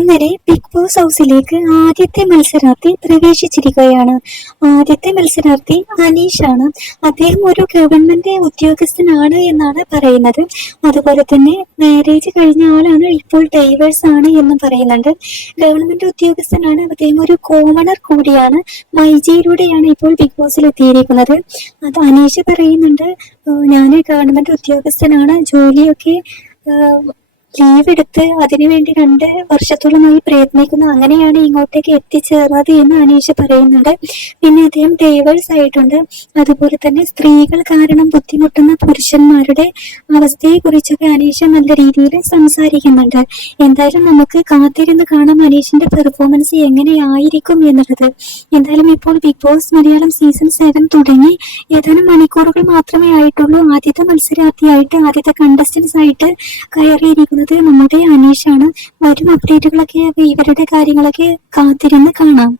അങ്ങനെ big boss ഹൗസിലേക്ക് ആദ്യത്തെ മത്സരാർത്ഥി പ്രവേശിച്ചിരിക്കുകയാണ്. ആദ്യത്തെ മത്സരാർത്ഥി അനീഷാണ്. അദ്ദേഹം ഒരു ഗവൺമെന്റ് ഉദ്യോഗസ്ഥനാണ് എന്നാണ് പറയുന്നത്. അതുപോലെ തന്നെ മാരേജ് കഴിഞ്ഞ ആളാണ്, ഇപ്പോൾ ഡൈവേഴ്സ് ആണ് എന്നും പറയുന്നുണ്ട്. ഗവൺമെന്റ് ഉദ്യോഗസ്ഥനാണ്, അദ്ദേഹം ഒരു കോമണർ കൂടിയാണ്. മൈജിയിലൂടെയാണ് ഇപ്പോൾ ബിഗ് ബോസിൽ എത്തിയിരിക്കുന്നത്. അത് അനീഷ് പറയുന്നുണ്ട്, ഞാൻ ഗവൺമെന്റ് ഉദ്യോഗസ്ഥനാണ്, ജോലിയൊക്കെ ലീവ് എടുത്ത് അതിനുവേണ്ടി 2 വർഷത്തോളമായി പ്രയത്നിക്കുന്നു, അങ്ങനെയാണ് ഇങ്ങോട്ടേക്ക് എത്തിച്ചേർന്നത് എന്ന് അനീഷ് പറയുന്നുണ്ട്. പിന്നെ അദ്ദേഹം ഡൈവേഴ്സ് ആയിട്ടുണ്ട്. അതുപോലെ തന്നെ സ്ത്രീകൾ കാരണം ബുദ്ധിമുട്ടുന്ന പുരുഷന്മാരുടെ അവസ്ഥയെ കുറിച്ചൊക്കെ അനീഷ് നല്ല രീതിയിൽ സംസാരിക്കുന്നുണ്ട്. എന്തായാലും നമുക്ക് കാത്തിരുന്ന് കാണാം അനീഷിന്റെ പെർഫോമൻസ് എങ്ങനെയായിരിക്കും എന്നുള്ളത്. എന്തായാലും ഇപ്പോൾ ബിഗ് ബോസ് മലയാളം സീസൺ 7 തുടങ്ങി ഏതാനും മണിക്കൂറുകൾ മാത്രമേ ആയിട്ടുള്ളൂ. ആദ്യത്തെ മത്സരാർത്ഥിയായിട്ട്, ആദ്യത്തെ കണ്ടസ്റ്റൻസ് ആയിട്ട് കയറിയിരിക്കുന്നത് നമ്മുടെ അനീഷാണ്. വരും അപ്ഡേറ്റുകളൊക്കെ, ഇവരുടെ കാര്യങ്ങളൊക്കെ കാത്തിരുന്ന് കാണാം.